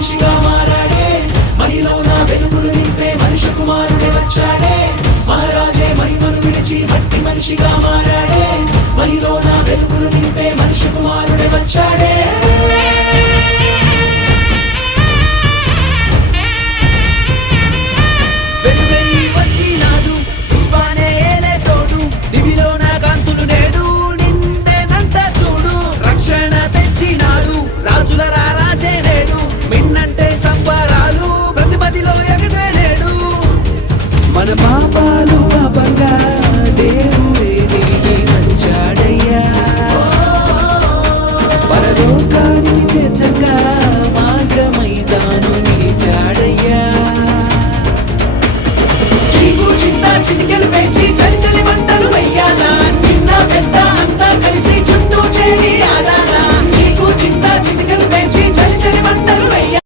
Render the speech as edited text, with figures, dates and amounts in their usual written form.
మనిషిగా మారాడే, మహిలోన వెలుగులు నింపే మనిషి కుమారుడే వచ్చాడే. మహారాజే మహిమను విడిచి మట్టి మనిషిగా మారాడే, మహిలోన వెలుగులు నింపే మనిషి కుమారుడే వచ్చాడే.